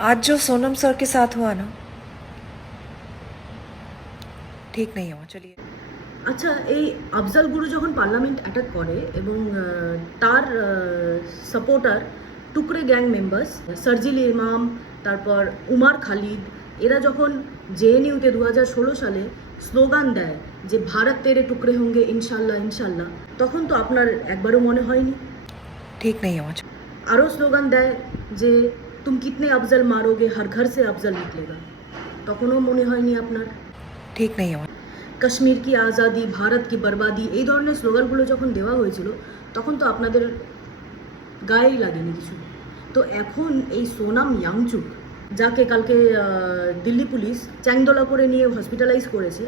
आज जो सोनम सर के साथ हुआ ना, ठीक नहीं हुआ। चलिए, আচ্ছা, এই আফজাল গুরু যখন পার্লামেন্ট অ্যাটাক করে এবং তার সাপোর্টার টুকরে গ্যাং মেম্বার্স সার্জিল ইমাম, তারপর উমার খালিদ, এরা যখন জেএনইউতে 2016 সালে স্লোগান দেয় যে ভারত তেরে টুকরে হোঙ্গে ইনশাল্লাহ ইনশাল্লাহ, তখন তো আপনার একবারও মনে হয়নি? ठीक नहीं हुआ। আরও স্লোগান দেয় যে তুম কিতনে আফজল মারোগে হর ঘর সে আফজল নিকলেগা, তখনও মনে হয়নি আপনার? ठीक नहीं हुआ। কাশ্মীর কি আজাদি, ভারত কি বরবাদি, এই ধরনের স্লোগানগুলো যখন দেওয়া হয়েছিল তখন তো আপনাদের গায়েই লাগেনি কিছু। তো এখন এই সোনাম ইয়াংচুক, যাকে কালকে দিল্লি পুলিশ চ্যাংদোলা করে নিয়ে হসপিটালাইজ করেছে,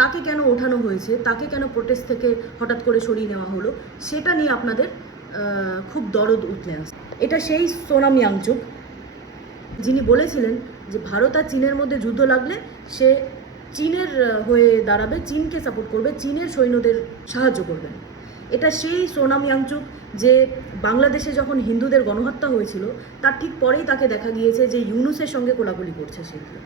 তাকে কেন ওঠানো হয়েছে, তাকে কেন প্রোটেস্ট থেকে হঠাৎ করে সরিয়ে নেওয়া হলো, সেটা নিয়ে আপনাদের খুব দরদ উঠলে আসে। এটা সেই সোনাম ইয়াংচুক যিনি বলেছিলেন যে ভারত আর চীনের মধ্যে যুদ্ধ লাগলে সে চীনের হয়ে দাঁড়াবে, চীনকে সাপোর্ট করবে, চীনের সৈন্যদের সাহায্য করবেন। এটা সেই সোনাম ইয়াংচুক যে বাংলাদেশে যখন হিন্দুদের গণহত্যা হয়েছিল তার ঠিক পরেই তাকে দেখা গিয়েছে যে ইউনুসের সঙ্গে কোলাকুলি করছে। সেগুলো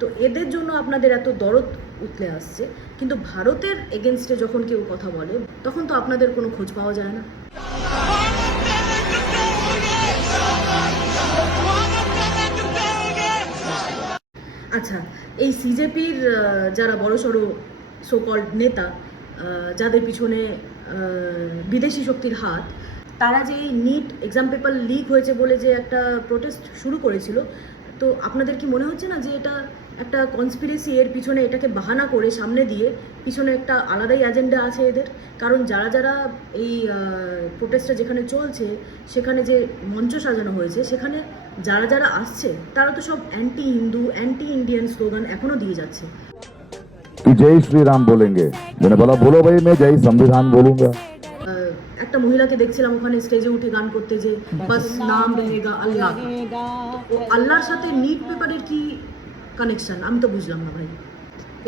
তো এদের জন্য আপনাদের এত দরদ উতলে আসছে, কিন্তু ভারতের এগেনস্টে যখন কেউ কথা বলে তখন তো আপনাদের কোনো খোঁজ পাওয়া যায় না। আচ্ছা, এই সিজেপির যারা বড়সড় সোকল্ড নেতা, যাদের পিছনে বিদেশি শক্তির হাত, তারা যে এই নিট এক্সাম পেপার লিক হয়েছে বলে যে একটা প্রোটেস্ট শুরু করেছিল, তো আপনাদের কি মনে হচ্ছে না যে এটা একটা কনস্পিরেসি? এর পিছনে এটাকে বাহানা করে সামনে দিয়ে পিছনে একটা আলাদাই এজেন্ডা আছে এদের। কারণ যারা যারা এই প্রোটেস্টটা যেখানে চলছে সেখানে যে মঞ্চ সাজানো হয়েছে, সেখানে যারা যারা আসছে তারা তো সব anti Hindu, anti Indian slogan এখনো দিয়ে যাচ্ছে। कि जय श्री राम बोलेंगे, मैंने बोला बोलो भाई मैं जय संविधान बोलूंगा। একটা মহিলাকে দেখছিলাম ওখানে স্টেজে উঠে গান করতে যে বাস নাম রহেগা আল্লাহ। ও আল্লাহর সাথে নিট পেপারের কি কানেকশন আমি তো বুঝলাম না ভাই।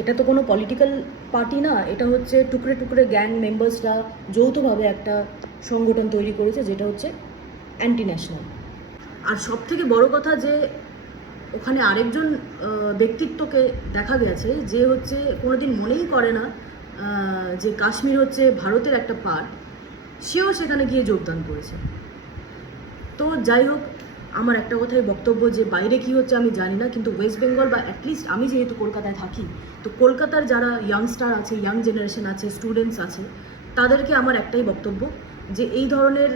এটা তো কোনো পলিটিক্যাল পার্টি না, এটা হচ্ছে টুকরে টুকরে গ্যাং মেম্বার্সরা যৌথভাবে একটা সংগঠন তৈরি করেছে যেটা হচ্ছে অ্যান্টি ন্যাশনাল। আর সব থেকে বড় কথা যে ওখানে আরেকজন ব্যক্তিত্বকে দেখা গেছে যে হচ্ছে কোনোদিন মনেই করে না যে কাশ্মীর হচ্ছে ভারতের একটা পার্ট, সেও সেখানে গিয়ে যোগদান করেছে। তো যাই হোক, আমার একটা কথাই বক্তব্য যে বাইরে কি হচ্ছে আমি জানি না, কিন্তু ওয়েস্ট বেঙ্গল বা অ্যাটলিস্ট আমি যেহেতু কলকাতায় থাকি, তো কলকাতার যারা ইয়াংস্টার আছে, ইয়াং জেনারেশন আছে, স্টুডেন্টস আছে, তাদেরকে আমার একটাই বক্তব্য যে এই ধরনের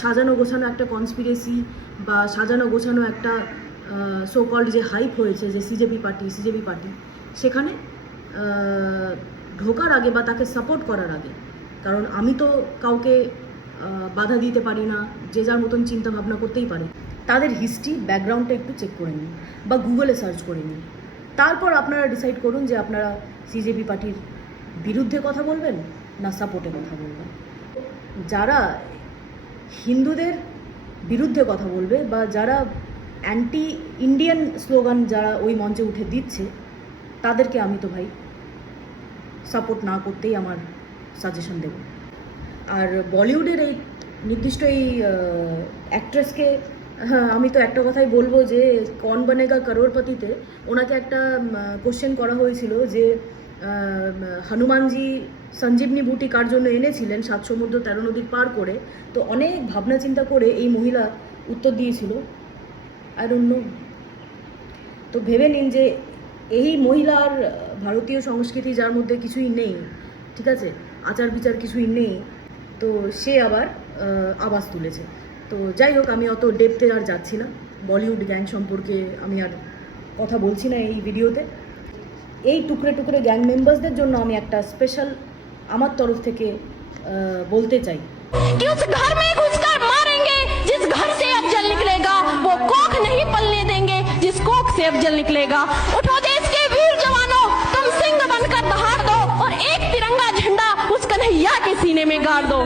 সাজানো গোছানো একটা কনস্পিরেসি বা সাজানো গোছানো একটা সোকল্ড যে হাইপ হয়েছে যে সিজেপি পার্টি, সেখানে ঢোকার আগে বা তাকে সাপোর্ট করার আগে, কারণ আমি তো কাউকে বাধা দিতে পারি না, যে যার মতন চিন্তা ভাবনা করতেই পারে, তাদের হিস্ট্রি ব্যাকগ্রাউন্ডটা একটু চেক করে নিন বা গুগলে সার্চ করে নিন, তারপর আপনারা ডিসাইড করুন যে আপনারা সিজেপি পার্টির বিরুদ্ধে কথা বলবেন না সাপোর্টে কথা বলবেন। যারা হিন্দুদের বিরুদ্ধে কথা বলবে বা যারা অ্যান্টি ইন্ডিয়ান স্লোগান যারা ওই মঞ্চে উঠে দিচ্ছে, তাদেরকে আমি তো ভাই সাপোর্ট না করতেই আমার সাজেশন দেব। আর বলিউডের এই নির্দিষ্ট এই অ্যাক্ট্রেসকে আমি তো একটা কথাই বলবো যে কন বনেগা করোড়পতিতে ওনাকে একটা কোশ্চেন করা হয়েছিল যে হনুমানজি সঞ্জীবনী বুটি কার জন্য এনেছিলেন 7 সমুদ্র 13 নদী পার করে, তো অনেক ভাবনা চিন্তা করে এই মহিলা উত্তর দিয়েছিল আই ডোন্ট নো। তো ভেবে নিন যে এই মহিলার ভারতীয় সংস্কৃতি যার মধ্যে কিছুই নেই, ঠিক আছে, আচার বিচার কিছুই নেই, তো সে আবার আওয়াজ তুলেছে। তো যাই হোক, আমি অত ডেপথে আর যাচ্ছি না, বলিউড গ্যাং সম্পর্কে আমি আর কথা বলছি না এই ভিডিওতে। এই টুকরে টুকরে গ্যাং মেম্বার্সদের জন্য আমি একটা স্পেশাল আমার তরফ থেকে বলতে চাই कि उस घर में घुसकर मारेंगे जिस घर से अफजल निकलेगा, वो कोख नहीं पलने देंगे जिस कोख से अफजल निकलेगा। उठो देश के वीर जवानों, तुम सिंह बनकर दहाड़ दो और एक तिरंगा झंडा उस कन्हैया के सीने में गाड़ दो।